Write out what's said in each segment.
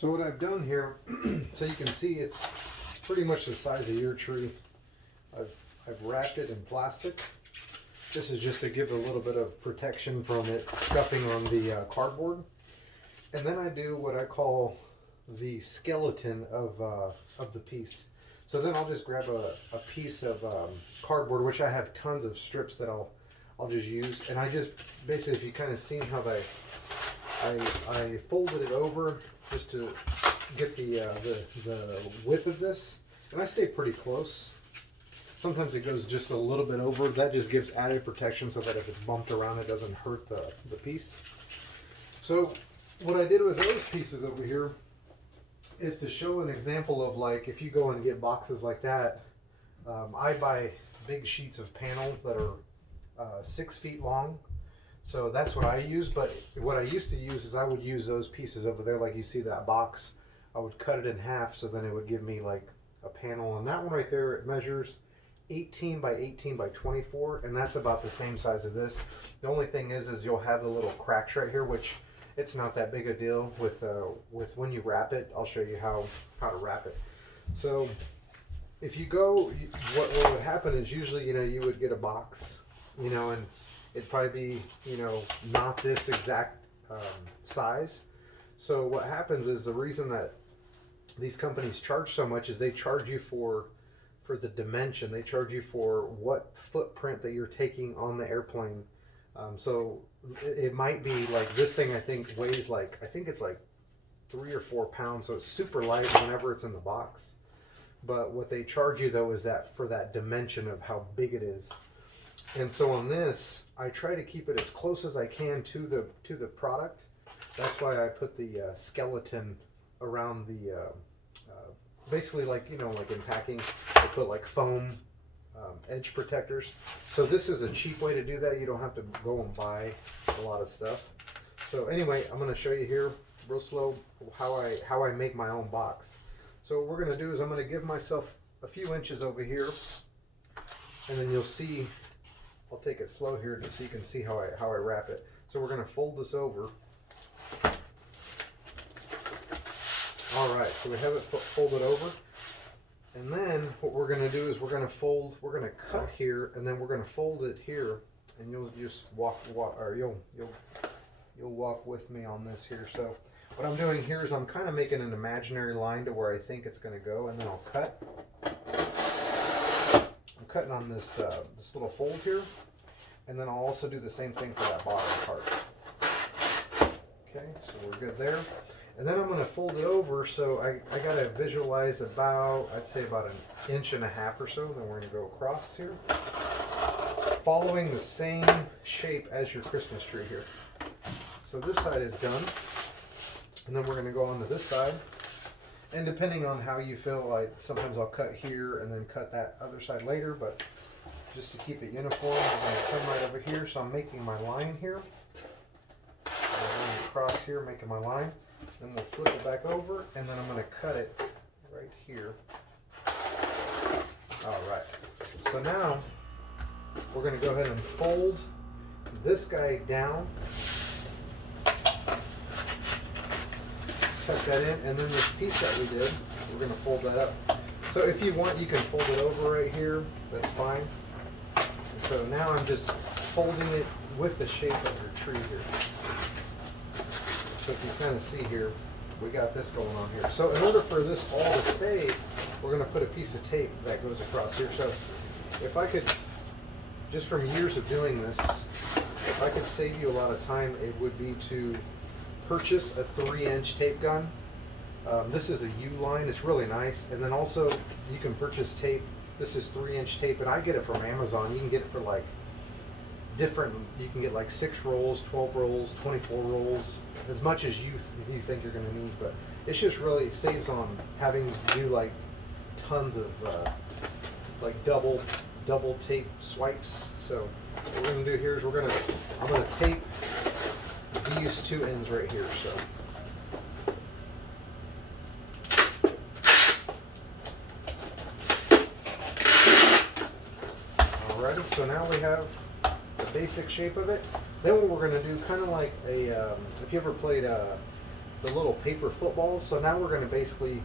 So what I've done here, so you can see it's pretty much the size of your tree. I've wrapped it in plastic. This is just to give a little bit of protection from it scuffing on the cardboard. And then I do what I call the skeleton of the piece. So then I'll just grab a piece of cardboard, which I have tons of strips that I'll just use. And I just basically, if you kind of seen how I folded it over just to get the width of this, and I stay pretty close. Sometimes it goes just a little bit over. That just gives added protection so that if it's bumped around, it doesn't hurt the piece. So what I did with those pieces over here is to show an example of, like, if you go and get boxes like that, I buy big sheets of panel that are 6 feet long. So that's what I use, but what I used to use is I would use those pieces over there, like you see that box. I would cut it in half, so then it would give me like a panel. And that one right there, it measures 18 by 18 by 24, and that's about the same size as this. The only thing is you'll have the little cracks right here, which it's not that big a deal with when you wrap it. I'll show you how to wrap it. So if you go, what would happen is usually, you would get a box, and it'd probably be, not this exact size. So what happens is the reason that these companies charge so much is they charge you for the dimension. They charge you for what footprint that you're taking on the airplane. So it might be like this thing, I think weighs like, I think it's like 3 or 4 pounds. So it's super light whenever it's in the box. But what they charge you though is that for that dimension of how big it is. And so on this, I try to keep it as close as I can to the product. That's why I put the skeleton around the, basically like, like in packing, I put like foam edge protectors. So this is a cheap way to do that. You don't have to go and buy a lot of stuff. So anyway, I'm going to show you here real slow how I make my own box. So what we're going to do is I'm going to give myself a few inches over here, and then you'll see, I'll take it slow here just so you can see how I wrap it. So we're going to fold this over. All right, so we have it folded over. And then what we're going to do is we're going to cut here, and then we're going to fold it here, and you'll just you'll walk with me on this here. So what I'm doing here is I'm kind of making an imaginary line to where I think it's going to go, and then I'll cut. I'm cutting on this this little fold here, and then I'll also do the same thing for that bottom part. Okay, so we're good there. And then I'm going to fold it over, so I got to visualize about, I'd say about 1.5 inches or so. Then we're going to go across here, following the same shape as your Christmas tree here. So this side is done, and then we're going to go on to this side. And depending on how you feel, like sometimes I'll cut here and then cut that other side later, but just to keep it uniform, I'm going to come right over here. So I'm making my line here. I'm going across here, making my line. Then we'll flip it back over, and then I'm going to cut it right here. All right. So now we're going to go ahead and fold this guy down. Tuck that in, and then this piece that we did, we're going to fold that up. So if you want, you can fold it over right here. That's fine. And so now I'm just folding it with the shape of your tree here. So if you kind of see here, we got this going on here. So in order for this all to stay, we're going to put a piece of tape that goes across here. So if I could, just from years of doing this, if I could save you a lot of time, it would be to purchase a 3-inch tape gun. This is a U-line. It's really nice. And then also you can purchase tape. This is 3-inch tape, and I get it from Amazon. You can get it for like different, you can get like 6 rolls, 12 rolls, 24 rolls, as much as you think you're going to need. But it's just really saves on having to do like tons of like double tape swipes. So what we're going to do here is I'm going to tape these 2 ends right here. So alrighty, so now we have basic shape of it. Then what we're going to do, kind of like a, if you ever played the little paper footballs. So now we're going to basically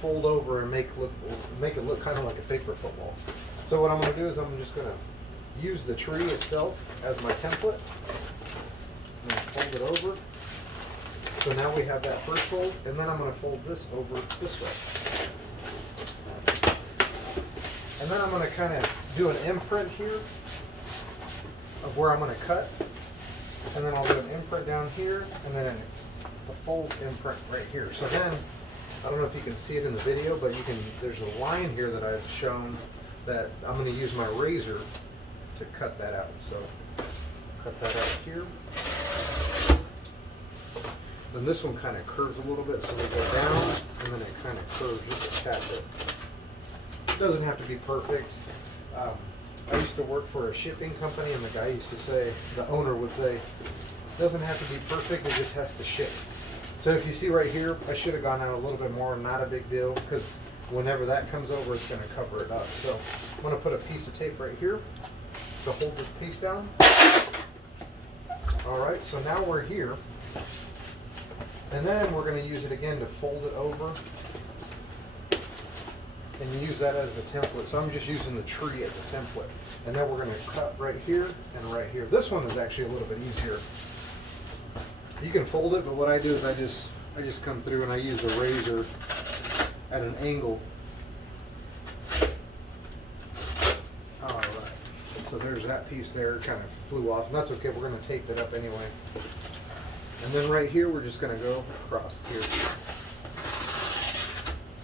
fold over and make it look kind of like a paper football. So what I'm going to do is I'm just going to use the tree itself as my template. I'm going to fold it over. So now we have that first fold, and then I'm going to fold this over this way. And then I'm going to kind of do an imprint here of where I'm going to cut. And then I'll do an imprint down here, and then a fold imprint right here. So then, I don't know if you can see it in the video, but you can. There's a line here that I've shown that I'm going to use my razor to cut that out. So cut that out here. Then this one kind of curves a little bit, so they go down, and then it kind of curves just a tad bit. It doesn't have to be perfect. I used to work for a shipping company, and the guy used to say, the owner would say, it doesn't have to be perfect, it just has to ship. So if you see right here, I should have gone out a little bit more, not a big deal, because whenever that comes over, it's going to cover it up. So I'm going to put a piece of tape right here to hold this piece down. All right, so now we're here. And then we're going to use it again to fold it over and use that as the template. So I'm just using the tree as the template. And then we're going to cut right here and right here. This one is actually a little bit easier. You can fold it, but what I do is I just come through and I use a razor at an angle. All right. So there's that piece there, kind of flew off, and that's okay. We're going to tape it up anyway. And then right here, we're just going to go across here.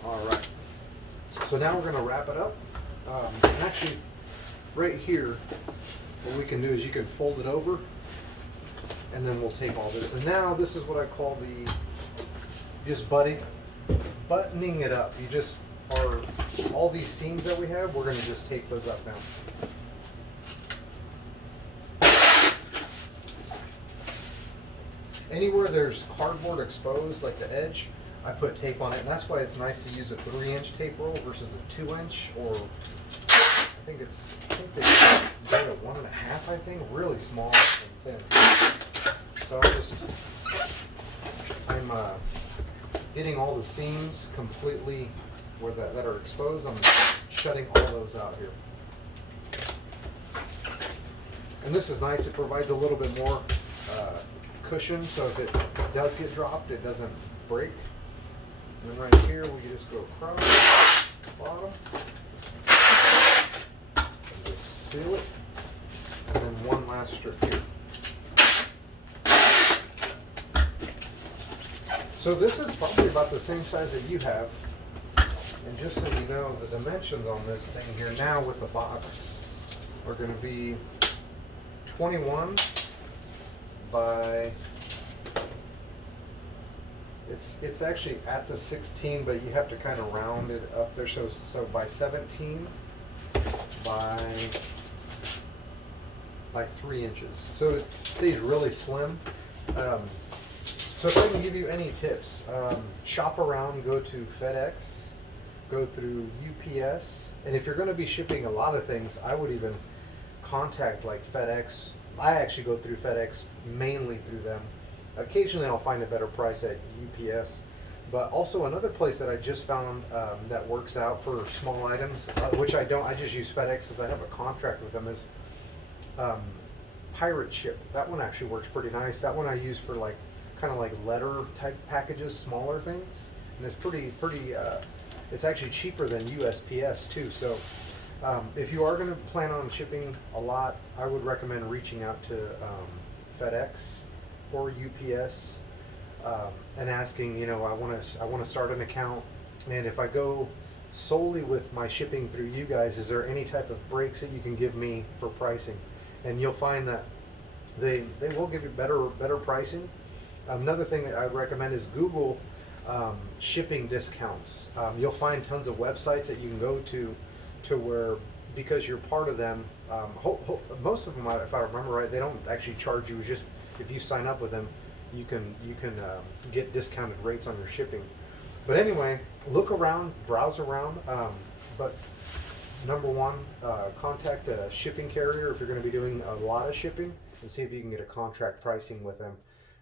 All right. So now we're going to wrap it up. And actually, right here, what we can do is you can fold it over, and then we'll tape all this. And now this is what I call the just buttoning it up. You just are all these seams that we have. We're going to just tape those up now. Anywhere there's cardboard exposed, like the edge, I put tape on it, and that's why it's nice to use a 3-inch tape roll versus a 2-inch, or I think they did a 1.5, I think, really small and thin. So I'm getting all the seams completely where that are exposed. I'm shutting all those out here. And this is nice. It provides a little bit more cushion, so if it does get dropped, it doesn't break. And then right here, we just go across the bottom, and just seal it, and then one last strip here. So this is probably about the same size that you have, and just so you know, the dimensions on this thing here now with the box are going to be 21 by, it's actually at the 16, but you have to kind of round it up there. So by 17 by 3 inches. So it stays really slim. So if I can give you any tips, shop around, go to FedEx, go through UPS, and if you're going to be shipping a lot of things, I would even contact like FedEx. I actually go through FedEx, mainly through them. Occasionally I'll find a better price at UPS. But also another place that I just found that works out for small items, which I just use FedEx because I have a contract with them, is Pirate Ship. That one actually works pretty nice. That one I use for like kind of like letter type packages, smaller things. And it's pretty it's actually cheaper than USPS too. So if you are going to plan on shipping a lot, I would recommend reaching out to FedEx or UPS and asking, I want to start an account, and if I go solely with my shipping through you guys, is there any type of breaks that you can give me for pricing? And you'll find that they will give you better pricing. Another thing that I recommend is Google shipping discounts. You'll find tons of websites that you can go to where, because you're part of them, most of them, if I remember right, they don't actually charge you. Just if you sign up with them, you can get discounted rates on your shipping. But anyway, look around, browse around. But number one, contact a shipping carrier if you're going to be doing a lot of shipping, and see if you can get a contract pricing with them.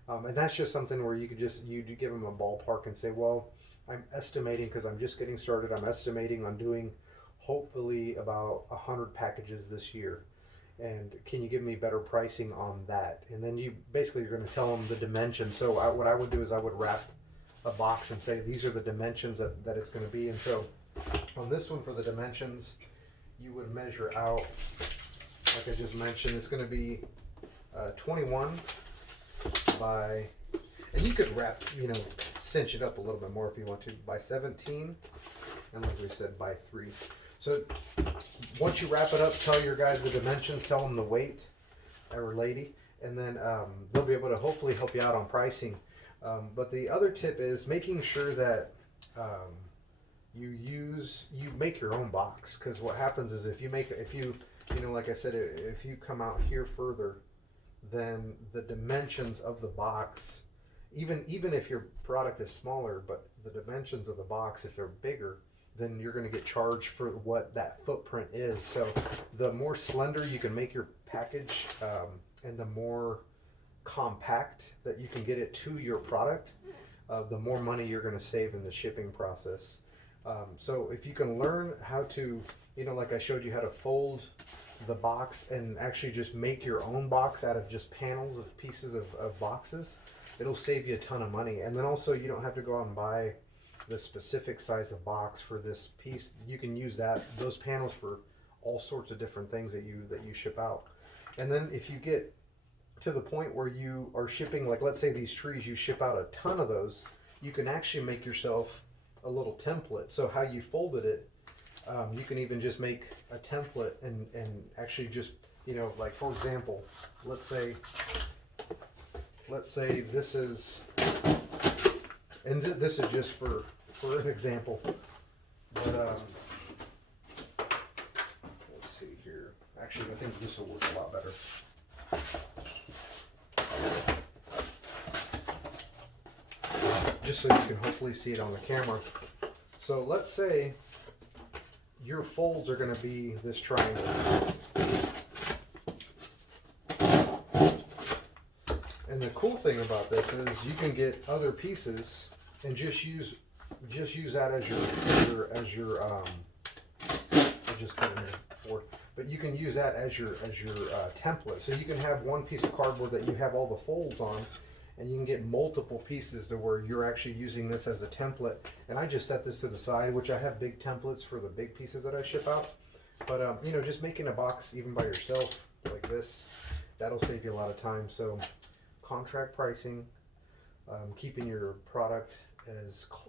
And that's just something where you could just you give them a ballpark and say, well, I'm estimating, because I'm just getting started, I'm estimating on doing hopefully about 100 packages this year. And can you give me better pricing on that? And then you basically you're going to tell them the dimensions. So what I would do is I would wrap a box and say these are the dimensions that it's going to be. And so on this one, for the dimensions, you would measure out, like I just mentioned, it's going to be 21 by, and you could wrap, cinch it up a little bit more if you want to, by 17, and like we said, by 3. So once you wrap it up, tell your guys the dimensions, tell them the weight, or lady, and then they'll be able to hopefully help you out on pricing. But the other tip is making sure that you make your own box, because what happens is if you like I said, if you come out here further, then the dimensions of the box, even if your product is smaller, but the dimensions of the box, if they're bigger, then you're going to get charged for what that footprint is. So the more slender you can make your package, and the more compact that you can get it to your product, the more money you're going to save in the shipping process. So if you can learn how to, like I showed you how to fold the box and actually just make your own box out of just panels of pieces of boxes, it'll save you a ton of money. And then also you don't have to go out and buy the specific size of box for this piece. You can use those panels for all sorts of different things that you ship out. And then if you get to the point where you are shipping, like let's say these trees, you ship out a ton of those, you can actually make yourself a little template. So how you folded it, you can even just make a template and actually just, like for example, let's say this is, and this is just for an example, but let's see here. Actually, I think this will work a lot better. Just so you can hopefully see it on the camera. So let's say your folds are going to be this triangle. And the cool thing about this is you can get other pieces and just use that as your I just put it in here board. But you can use that as your template. So you can have one piece of cardboard that you have all the folds on, and you can get multiple pieces to where you're actually using this as a template. And I just set this to the side, which I have big templates for the big pieces that I ship out. But just making a box even by yourself like this, that'll save you a lot of time. So contract pricing, keeping your product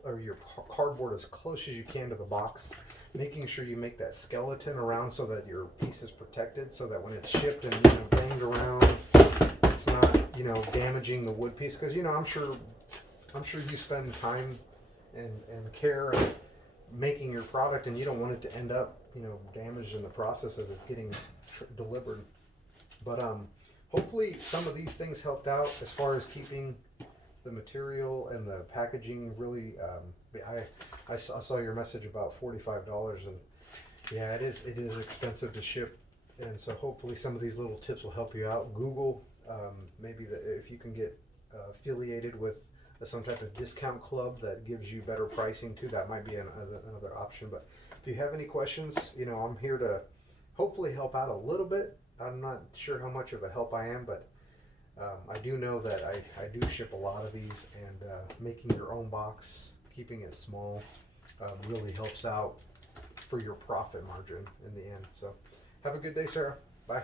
or your cardboard as close as you can to the box, making sure you make that skeleton around so that your piece is protected, so that when it's shipped and banged around, it's not damaging the wood piece. Because I'm sure you spend time and care making your product, and you don't want it to end up damaged in the process as it's getting delivered. But hopefully some of these things helped out as far as keeping the material and the packaging really. I saw your message about $45, and yeah, it is expensive to ship, and so hopefully some of these little tips will help you out. Google maybe if you can get affiliated with some type of discount club that gives you better pricing too, that might be another option. But if you have any questions, I'm here to hopefully help out a little bit. I'm not sure how much of a help I am, but I do know that I do ship a lot of these, and making your own box, keeping it small, really helps out for your profit margin in the end. So have a good day, Sarah. Bye.